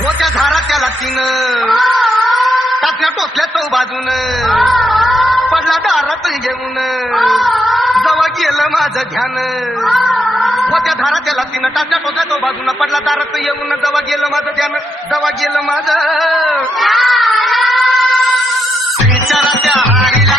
मोठ्या धारा त्याला तिनं टाकल्या टोचल्या चौ बाजून पडला दारात घेऊन जवळ गेलं माझं ध्यान मोठ्या धारा त्याला तिनं टाकल्या टोचल्या चौ बाजून पडला दारात येऊन जवळ गेलं माझं ध्यान जवळ गेलं माझं विचाराच्या हारीला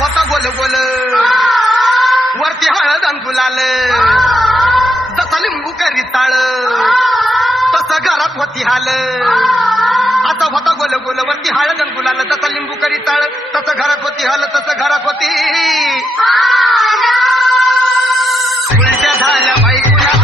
होता गोल गोल वरती हळद अंगुलाल जसा लिंबू करी ताळ तसं घरात होती हाल आता होता गोल गोल वरती हळद अंगुलाल जसा लिंबू करी ताळ तसं घरात होती हाल तसं घरात होती उलट्या झाल्या बायकोला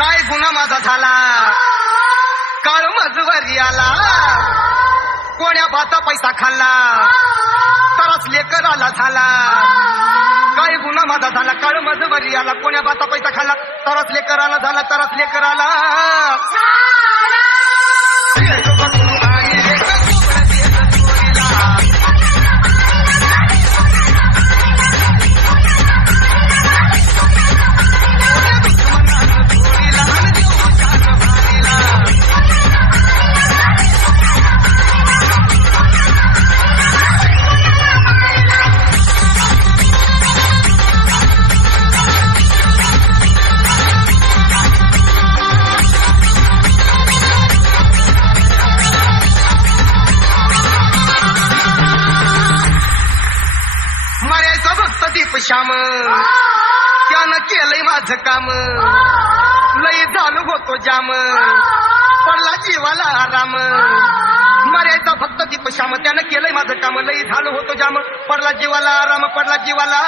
काय गुन्हा माझा झाला काळ मजवरी आला कोण्या भाता पैसा खाल्ला तरच लेकर आला झाला काय गुन्हा माझा झाला काळ मजवरी आला कोण्या भाता पैसा खाल्ला तरच लेकर आला झाला तरच लेकर आला श्याम त्यानं केलंय माझं काम लय झालं होतो जाम पडला जीवाला आराम मर्याचा फक्त दीप श्याम त्यानं केलंय माझं काम लय झालं होतो जाम पडला जीवाला आराम पडला जीवाला